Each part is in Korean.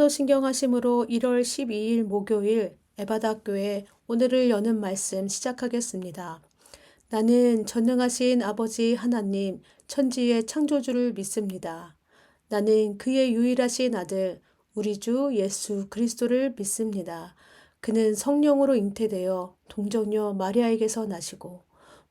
사도신경하심으로 1월 12일 목요일 에바다교회 오늘을 여는 말씀 시작하겠습니다. 나는 전능하신 아버지 하나님 천지의 창조주를 믿습니다. 나는 그의 유일하신 아들 우리 주 예수 그리스도를 믿습니다. 그는 성령으로 잉태되어 동정녀 마리아에게서 나시고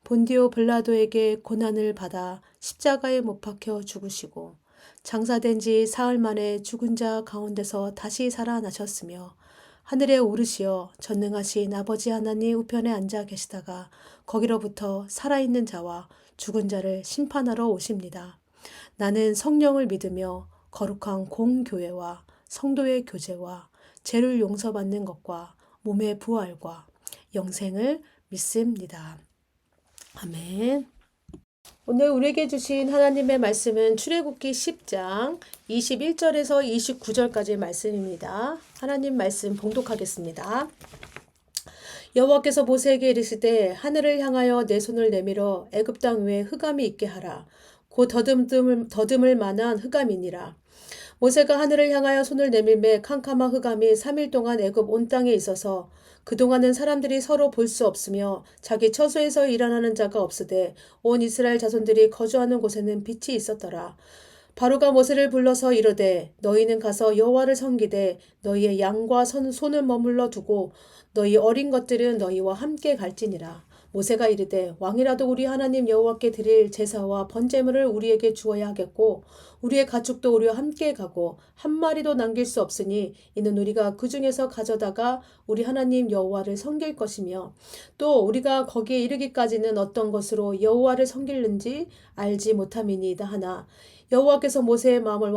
본디오 빌라도에게 고난을 받아 십자가에 못 박혀 죽으시고 장사된 지 사흘 만에 죽은 자 가운데서 다시 살아나셨으며 하늘에 오르시어 전능하신 아버지 하나님 우편에 앉아 계시다가 거기로부터 살아있는 자와 죽은 자를 심판하러 오십니다. 나는 성령을 믿으며 거룩한 공교회와 성도의 교제와 죄를 용서받는 것과 몸의 부활과 영생을 믿습니다. 아멘. 오늘 우리에게 주신 하나님의 말씀은 출애굽기 10장 21절에서 29절까지의 말씀입니다. 하나님 말씀 봉독하겠습니다. 여호와께서 모세에게 이르시되 하늘을 향하여 내 손을 내밀어 애굽 땅 위에 흑암이 있게 하라. 곧 더듬을 만한 흑암이니라. 모세가 하늘을 향하여 손을 내밀매 캄캄한 흑암이 3일 동안 애굽 온 땅에 있어서 그동안은 사람들이 서로 볼 수 없으며 자기 처소에서 일어나는 자가 없으되 온 이스라엘 자손들이 거주하는 곳에는 빛이 있었더라. 바로가 모세를 불러서 이르되 너희는 가서 여호와를 섬기되 너희의 양과 손을 머물러 두고 너희 어린 것들은 너희와 함께 갈지니라. 모세가 이르되 왕이라도 우리 하나님 여호와께 드릴 제사와 번제물을 우리에게 주어야 하겠고 우리의 가축도 우리와 함께 가고 한 마리도 남길 수 없으니 이는 우리가 그 중에서 가져다가 우리 하나님 여호와를 섬길 것이며 또 우리가 거기에 이르기까지는 어떤 것으로 여호와를 섬길는지 알지 못함이니이다 하나 여호와께서 모세의 마음을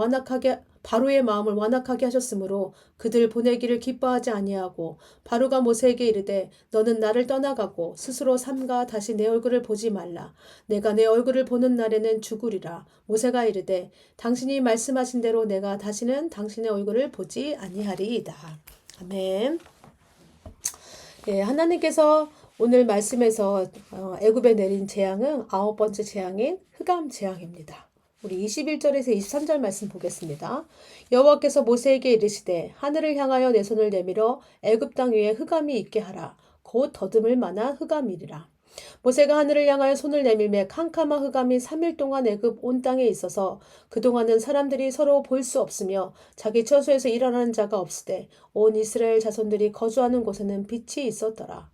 바로의 마음을 완악하게 하셨으므로 그들 보내기를 기뻐하지 아니하고 바로가 모세에게 이르되 너는 나를 떠나가고 스스로 삼가 다시 내 얼굴을 보지 말라. 내가 내 얼굴을 보는 날에는 죽으리라. 모세가 이르되 당신이 말씀하신 대로 내가 다시는 당신의 얼굴을 보지 아니하리이다. 아멘. 예, 하나님께서 오늘 말씀에서 애굽에 내린 재앙은 9번째 재앙인 흑암 재앙입니다. 우리 21절에서 23절 말씀 보겠습니다. 여호와께서 모세에게 이르시되 하늘을 향하여 내 손을 내밀어 애굽 땅 위에 흑암이 있게 하라. 곧 더듬을 만한 흑암이리라. 모세가 하늘을 향하여 손을 내밀매 캄캄한 흑암이 3일 동안 애굽 온 땅에 있어서 그동안은 사람들이 서로 볼 수 없으며 자기 처소에서 일어나는 자가 없으되 온 이스라엘 자손들이 거주하는 곳에는 빛이 있었더라.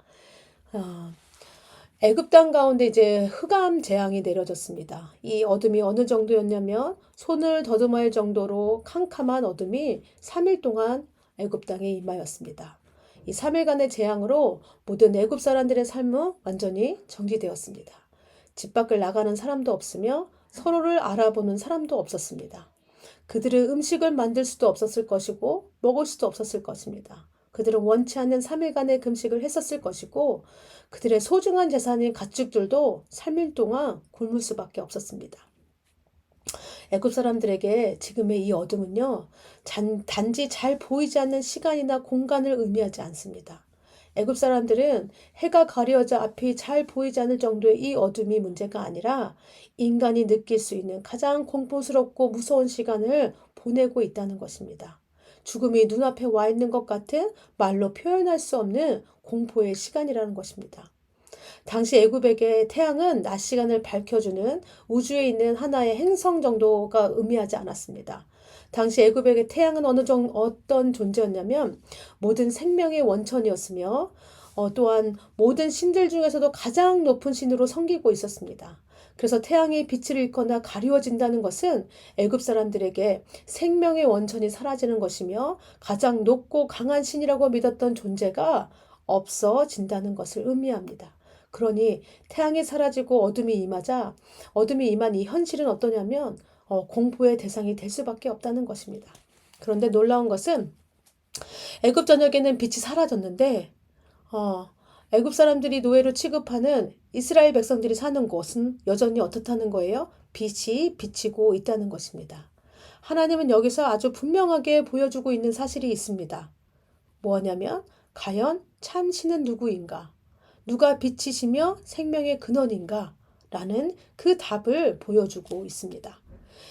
애굽 땅 가운데 이제 흑암 재앙이 내려졌습니다. 이 어둠이 어느 정도였냐면 손을 더듬을 정도로 캄캄한 어둠이 3일 동안 애굽 땅에 임하였습니다. 이 3일간의 재앙으로 모든 애굽 사람들의 삶은 완전히 정지되었습니다. 집 밖을 나가는 사람도 없으며 서로를 알아보는 사람도 없었습니다. 그들은 음식을 만들 수도 없었을 것이고 먹을 수도 없었을 것입니다. 그들은 원치 않는 3일간의 금식을 했었을 것이고 그들의 소중한 재산인 가축들도 3일 동안 굶을 수밖에 없었습니다. 애굽 사람들에게 지금의 이 어둠은요, 단지 잘 보이지 않는 시간이나 공간을 의미하지 않습니다. 애굽 사람들은 해가 가려져 앞이 잘 보이지 않을 정도의 이 어둠이 문제가 아니라 인간이 느낄 수 있는 가장 공포스럽고 무서운 시간을 보내고 있다는 것입니다. 죽음이 눈앞에 와 있는 것 같은 말로 표현할 수 없는 공포의 시간이라는 것입니다. 당시 애굽에게 태양은 낮 시간을 밝혀주는 우주에 있는 하나의 행성 정도가 의미하지 않았습니다. 당시 애굽에게 태양은 어떤 존재였냐면 모든 생명의 원천이었으며 또한 모든 신들 중에서도 가장 높은 신으로 섬기고 있었습니다. 그래서 태양이 빛을 잃거나 가리워진다는 것은 애굽 사람들에게 생명의 원천이 사라지는 것이며 가장 높고 강한 신이라고 믿었던 존재가 없어진다는 것을 의미합니다. 그러니 태양이 사라지고 어둠이 임한 이 현실은 어떠냐면 공포의 대상이 될 수밖에 없다는 것입니다. 그런데 놀라운 것은 애굽 전역에는 빛이 사라졌는데 애굽 사람들이 노예로 취급하는 이스라엘 백성들이 사는 곳은 여전히 어떻다는 거예요? 빛이 비치고 있다는 것입니다. 하나님은 여기서 아주 분명하게 보여주고 있는 사실이 있습니다. 뭐냐면 과연 참 신은 누구인가? 누가 빛이시며 생명의 근원인가? 라는 그 답을 보여주고 있습니다.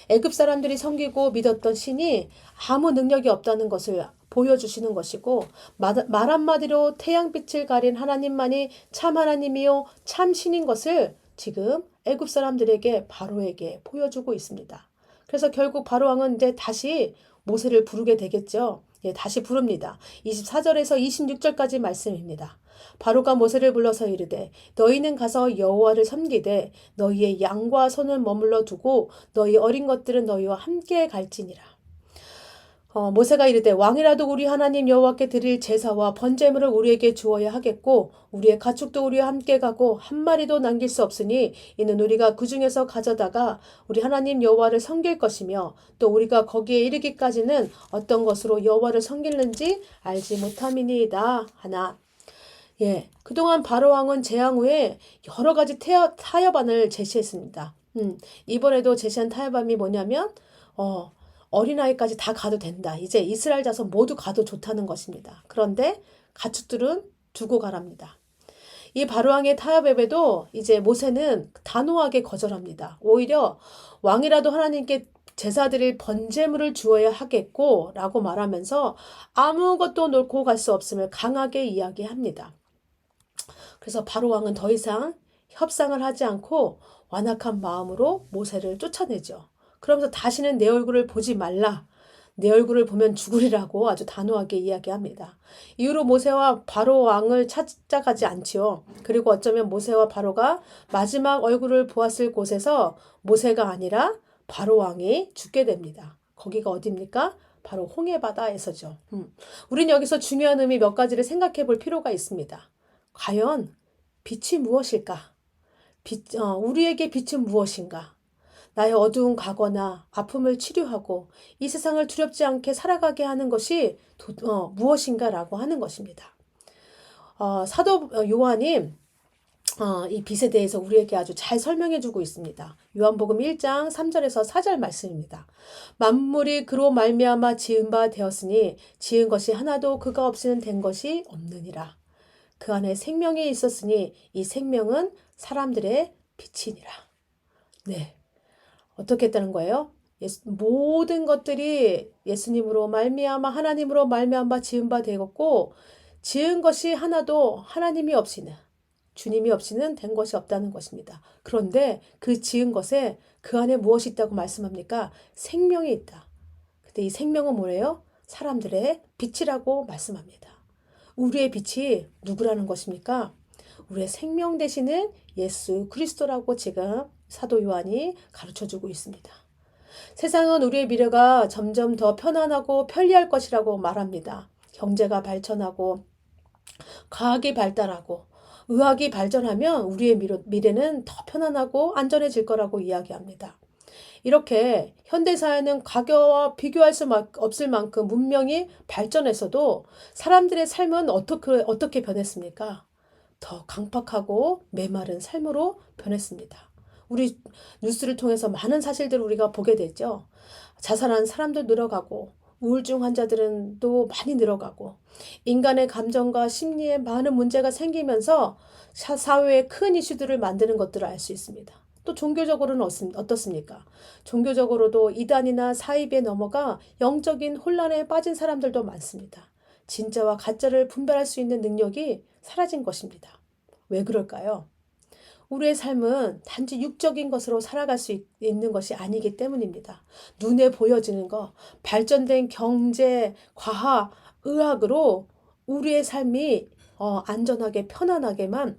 애굽 사람들이 섬기고 믿었던 신이 아무 능력이 없다는 것을 보여주시는 것이고, 말 한마디로 태양빛을 가린 하나님만이 참 하나님이요 참 신인 것을 지금 애굽 사람들에게 바로에게 보여주고 있습니다. 그래서 결국 바로 왕은 이제 다시 모세를 부르게 되겠죠. 예, 다시 부릅니다. 24절에서 26절까지 말씀입니다. 바로가 모세를 불러서 이르되 너희는 가서 여호와를 섬기되 너희의 양과 소는 머물러 두고 너희 어린 것들은 너희와 함께 갈지니라. 모세가 이르되 왕이라도 우리 하나님 여호와께 드릴 제사와 번제물을 우리에게 주어야 하겠고 우리의 가축도 우리와 함께 가고 한 마리도 남길 수 없으니 이는 우리가 그 중에서 가져다가 우리 하나님 여호와를 섬길 것이며 또 우리가 거기에 이르기까지는 어떤 것으로 여호와를 섬기는지 알지 못함이니이다 하나. 예, 그동안 바로 왕은 재앙 후에 여러 가지 타협안을 제시했습니다. 이번에도 제시한 타협안이 뭐냐면 어린아이까지 다 가도 된다. 이제 이스라엘 자손 모두 가도 좋다는 것입니다. 그런데 가축들은 두고 가랍니다. 이 바로왕의 타협에도 이제 모세는 단호하게 거절합니다. 오히려 왕이라도 하나님께 제사드릴 번제물을 주어야 하겠고 라고 말하면서 아무것도 놓고 갈 수 없음을 강하게 이야기합니다. 그래서 바로왕은 더 이상 협상을 하지 않고 완악한 마음으로 모세를 쫓아내죠. 그러면서 다시는 내 얼굴을 보지 말라. 내 얼굴을 보면 죽으리라고 아주 단호하게 이야기합니다. 이후로 모세와 바로 왕을 찾아가지 않지요. 그리고 어쩌면 모세와 바로가 마지막 얼굴을 보았을 곳에서 모세가 아니라 바로 왕이 죽게 됩니다. 거기가 어디입니까? 바로 홍해바다에서죠. 우린 여기서 중요한 의미 몇 가지를 생각해 볼 필요가 있습니다. 과연 빛이 무엇일까? 우리에게 빛은 무엇인가? 나의 어두운 과거나 아픔을 치료하고 이 세상을 두렵지 않게 살아가게 하는 것이 무엇인가라고 하는 것입니다. 사도 요한이 이 빛에 대해서 우리에게 아주 잘 설명해 주고 있습니다. 요한복음 1장 3절에서 4절 말씀입니다. 만물이 그로 말미암아 지은 바 되었으니 지은 것이 하나도 그가 없이는 된 것이 없느니라. 그 안에 생명이 있었으니 이 생명은 사람들의 빛이니라. 네. 어떻게 했다는 거예요? 모든 것들이 예수님으로 말미암아 하나님으로 말미암아 지은 바 되었고 지은 것이 하나도 하나님이 없이는 주님이 없이는 된 것이 없다는 것입니다. 그런데 그 지은 것에 그 안에 무엇이 있다고 말씀합니까? 생명이 있다. 근데 이 생명은 뭐예요? 사람들의 빛이라고 말씀합니다. 우리의 빛이 누구라는 것입니까? 우리의 생명 되시는 예수 그리스도라고 지금 사도 요한이 가르쳐주고 있습니다. 세상은 우리의 미래가 점점 더 편안하고 편리할 것이라고 말합니다. 경제가 발전하고 과학이 발달하고 의학이 발전하면 우리의 미래는 더 편안하고 안전해질 거라고 이야기합니다. 이렇게 현대사회는 과거와 비교할 수 없을 만큼 문명이 발전해서도 사람들의 삶은 어떻게 변했습니까? 더 강팍하고 메마른 삶으로 변했습니다. 우리 뉴스를 통해서 많은 사실들을 우리가 보게 되죠. 자살한 사람도 늘어가고 우울증 환자들은 또 많이 늘어가고 인간의 감정과 심리에 많은 문제가 생기면서 사회에 큰 이슈들을 만드는 것들을 알 수 있습니다. 또 종교적으로는 어떻습니까? 종교적으로도 이단이나 사이비에 넘어가 영적인 혼란에 빠진 사람들도 많습니다. 진짜와 가짜를 분별할 수 있는 능력이 사라진 것입니다. 왜 그럴까요? 우리의 삶은 단지 육적인 것으로 살아갈 수 있는 것이 아니기 때문입니다. 눈에 보여지는 것, 발전된 경제, 과학, 의학으로 우리의 삶이 안전하게 편안하게만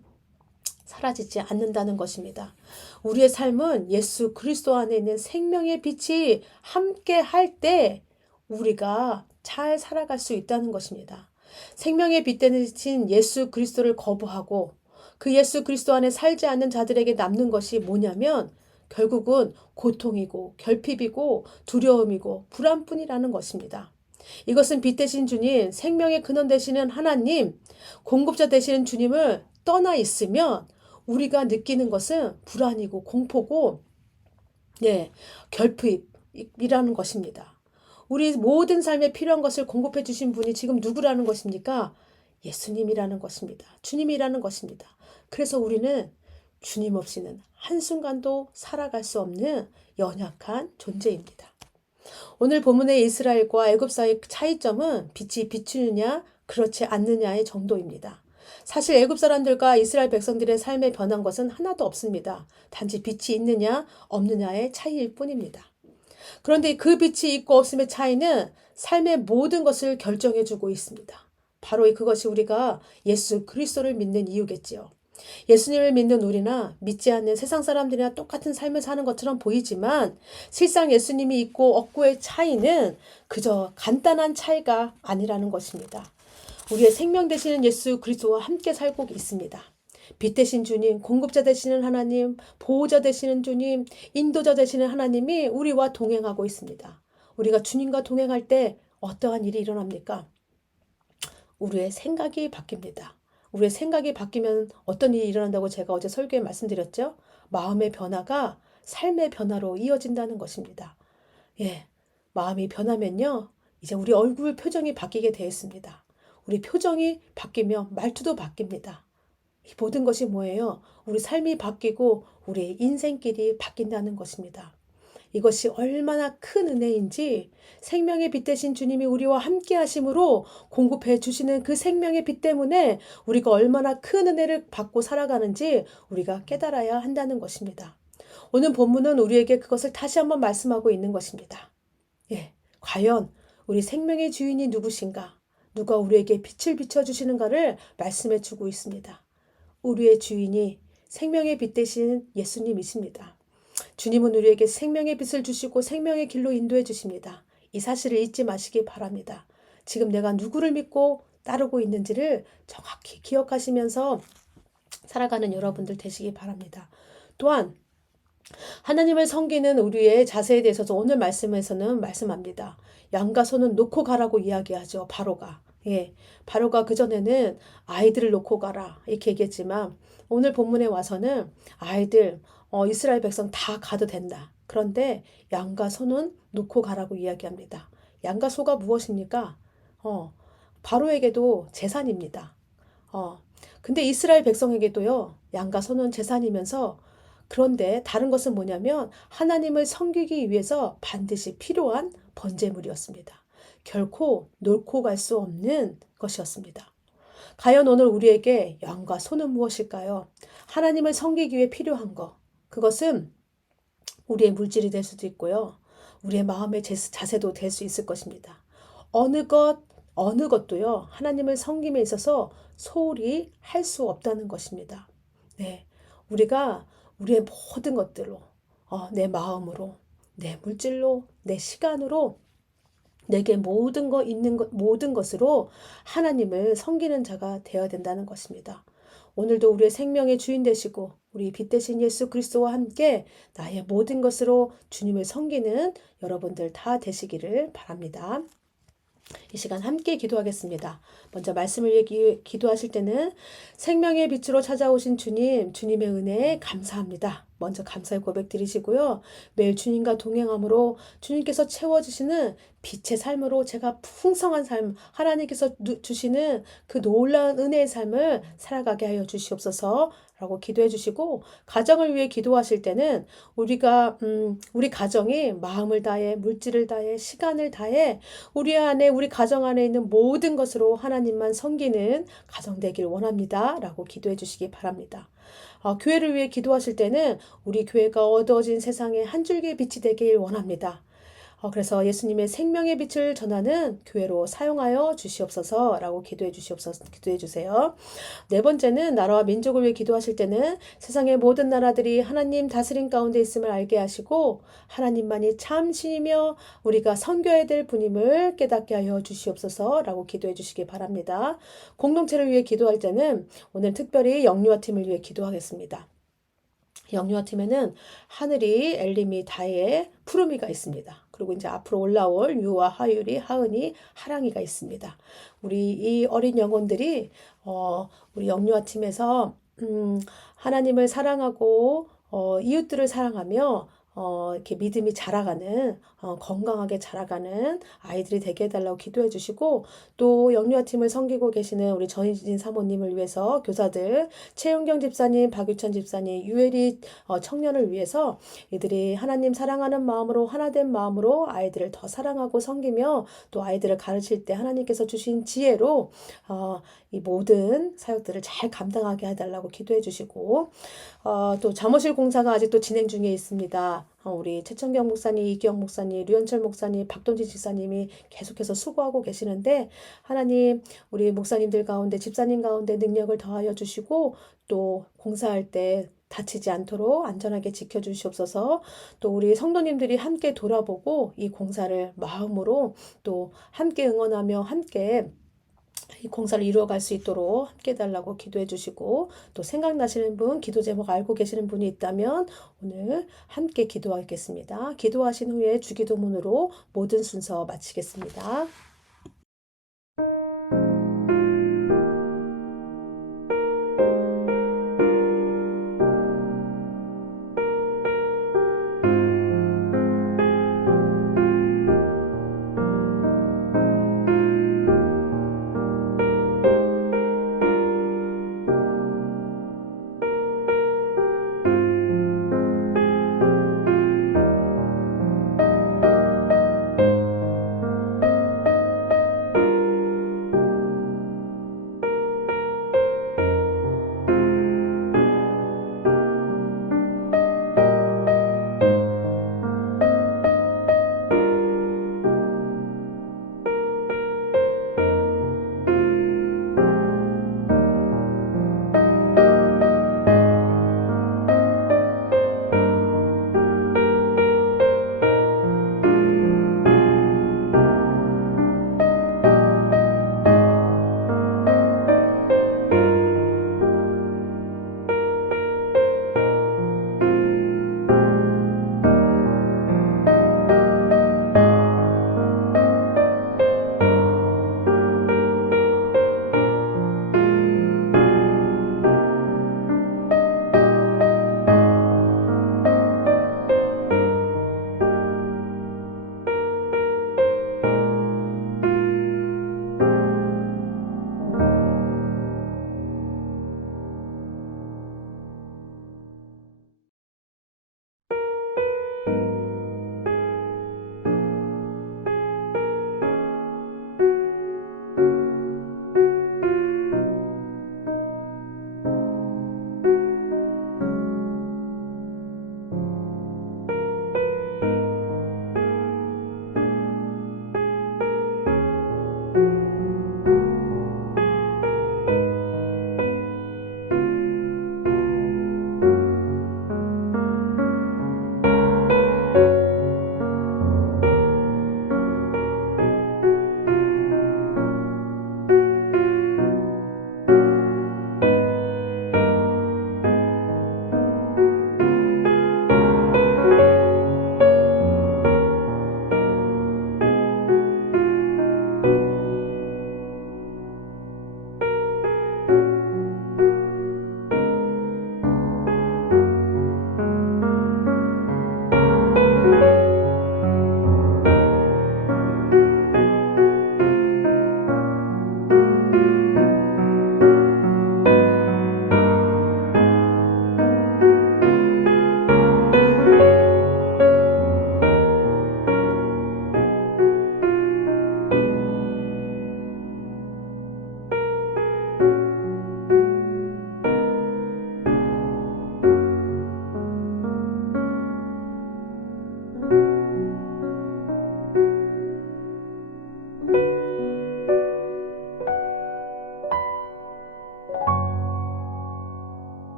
사라지지 않는다는 것입니다. 우리의 삶은 예수 그리스도 안에 있는 생명의 빛이 함께 할 때 우리가 잘 살아갈 수 있다는 것입니다. 생명의 빛 되신 예수 그리스도를 거부하고 그 예수 그리스도 안에 살지 않는 자들에게 남는 것이 뭐냐면 결국은 고통이고 결핍이고 두려움이고 불안뿐이라는 것입니다. 이것은 빛 되신 주님, 생명의 근원 되시는 하나님, 공급자 되시는 주님을 떠나 있으면 우리가 느끼는 것은 불안이고 공포고 결핍이라는 것입니다. 우리 모든 삶에 필요한 것을 공급해 주신 분이 지금 누구라는 것입니까? 예수님이라는 것입니다. 주님이라는 것입니다. 그래서 우리는 주님 없이는 한순간도 살아갈 수 없는 연약한 존재입니다. 오늘 본문의 이스라엘과 애굽 사이의 차이점은 빛이 비추느냐 그렇지 않느냐의 정도입니다. 사실 애굽 사람들과 이스라엘 백성들의 삶에 변한 것은 하나도 없습니다. 단지 빛이 있느냐 없느냐의 차이일 뿐입니다. 그런데 그 빛이 있고 없음의 차이는 삶의 모든 것을 결정해 주고 있습니다. 바로 그것이 우리가 예수 그리스도를 믿는 이유겠지요. 예수님을 믿는 우리나 믿지 않는 세상 사람들이나 똑같은 삶을 사는 것처럼 보이지만 실상 예수님이 있고 없고의 차이는 그저 간단한 차이가 아니라는 것입니다. 우리의 생명 되시는 예수 그리스도와 함께 살고 있습니다. 빛 되신 주님, 공급자 되시는 하나님, 보호자 되시는 주님, 인도자 되시는 하나님이 우리와 동행하고 있습니다. 우리가 주님과 동행할 때 어떠한 일이 일어납니까? 우리의 생각이 바뀝니다. 우리의 생각이 바뀌면 어떤 일이 일어난다고 제가 어제 설교에 말씀드렸죠? 마음의 변화가 삶의 변화로 이어진다는 것입니다. 예, 마음이 변하면요, 이제 우리 얼굴 표정이 바뀌게 되어 있습니다. 우리 표정이 바뀌면 말투도 바뀝니다. 이 모든 것이 뭐예요? 우리 삶이 바뀌고 우리의 인생길이 바뀐다는 것입니다. 이것이 얼마나 큰 은혜인지 생명의 빛 되신 주님이 우리와 함께 하심으로 공급해 주시는 그 생명의 빛 때문에 우리가 얼마나 큰 은혜를 받고 살아가는지 우리가 깨달아야 한다는 것입니다. 오늘 본문은 우리에게 그것을 다시 한번 말씀하고 있는 것입니다. 예, 과연 우리 생명의 주인이 누구신가? 누가 우리에게 빛을 비춰주시는가를 말씀해 주고 있습니다. 우리의 주인이 생명의 빛 되신 예수님이십니다. 주님은 우리에게 생명의 빛을 주시고 생명의 길로 인도해 주십니다. 이 사실을 잊지 마시기 바랍니다. 지금 내가 누구를 믿고 따르고 있는지를 정확히 기억하시면서 살아가는 여러분들 되시기 바랍니다. 또한 하나님을 섬기는 우리의 자세에 대해서도 오늘 말씀에서는 말씀합니다. 양과 소는 놓고 가라고 이야기하죠. 바로가. 예, 바로가 그전에는 아이들을 놓고 가라 이렇게 얘기했지만 오늘 본문에 와서는 아이들, 이스라엘 백성 다 가도 된다. 그런데 양과 소는 놓고 가라고 이야기합니다. 양과 소가 무엇입니까? 바로에게도 재산입니다. 근데 이스라엘 백성에게도요, 양과 소는 재산이면서 그런데 다른 것은 뭐냐면 하나님을 섬기기 위해서 반드시 필요한 번제물이었습니다. 결코 놓고 갈 수 없는 것이었습니다. 과연 오늘 우리에게 양과 소는 무엇일까요? 하나님을 섬기기 위해 필요한 것. 그것은 우리의 물질이 될 수도 있고요. 우리의 마음의 자세도 될 수 있을 것입니다. 어느 것도요. 하나님을 섬김에 있어서 소홀히 할 수 없다는 것입니다. 네, 우리가 우리의 모든 것들로, 내 마음으로, 내 물질로, 내 시간으로 내게 모든 것 있는 것 모든 것으로 하나님을 섬기는 자가 되어야 된다는 것입니다. 오늘도 우리의 생명의 주인 되시고 우리 빛 되신 예수 그리스도와 함께 나의 모든 것으로 주님을 섬기는 여러분들 다 되시기를 바랍니다. 이 시간 함께 기도하겠습니다. 먼저 말씀을 위해 기도하실 때는 생명의 빛으로 찾아오신 주님, 주님의 은혜에 감사합니다. 먼저 감사의 고백 드리시고요. 매일 주님과 동행함으로 주님께서 채워주시는 빛의 삶으로 제가 풍성한 삶, 하나님께서 주시는 그 놀라운 은혜의 삶을 살아가게 하여 주시옵소서 라고 기도해 주시고, 가정을 위해 기도하실 때는 우리 가정이 마음을 다해, 물질을 다해, 시간을 다해 우리 가정 안에 있는 모든 것으로 하나님만 섬기는 가정 되길 원합니다 라고 기도해 주시기 바랍니다. 교회를 위해 기도하실 때는 우리 교회가 어두워진 세상에 한 줄기의 빛이 되길 원합니다. 그래서 예수님의 생명의 빛을 전하는 교회로 사용하여 주시옵소서라고 기도해 주세요. 네 번째는 나라와 민족을 위해 기도하실 때는 세상의 모든 나라들이 하나님 다스림 가운데 있음을 알게 하시고 하나님만이 참 신이며 우리가 섬겨야 될 분임을 깨닫게 하여 주시옵소서라고 기도해 주시기 바랍니다. 공동체를 위해 기도할 때는 오늘 특별히 영유아 팀을 위해 기도하겠습니다. 영유아 팀에는 하늘이, 엘림이, 다혜, 푸르미가 있습니다. 그리고 이제 앞으로 올라올 유아, 하율이, 하은이, 하랑이가 있습니다. 우리 이 어린 영혼들이 우리 영유아 팀에서 하나님을 사랑하고 이웃들을 사랑하며 이렇게 믿음이 자라가는 건강하게 자라가는 아이들이 되게 해달라고 기도해 주시고 또 영유아팀을 섬기고 계시는 우리 전희진 사모님을 위해서 교사들 최윤경 집사님, 박유천 집사님, 유혜리 청년을 위해서 이들이 하나님 사랑하는 마음으로 하나된 마음으로 아이들을 더 사랑하고 섬기며 또 아이들을 가르칠 때 하나님께서 주신 지혜로 이 모든 사역들을 잘 감당하게 해달라고 기도해 주시고 또 잠옷실 공사가 아직도 진행 중에 있습니다. 우리 최천경 목사님, 이기영 목사님, 류현철 목사님, 박동진 집사님이 계속해서 수고하고 계시는데 하나님 우리 목사님들 가운데 집사님 가운데 능력을 더하여 주시고 또 공사할 때 다치지 않도록 안전하게 지켜주시옵소서. 또 우리 성도님들이 함께 돌아보고 이 공사를 마음으로 또 함께 응원하며 함께 이 공사를 이루어갈 수 있도록 함께 해달라고 기도해 주시고 또 생각나시는 분, 기도 제목 알고 계시는 분이 있다면 오늘 함께 기도하겠습니다. 기도하신 후에 주기도문으로 모든 순서 마치겠습니다.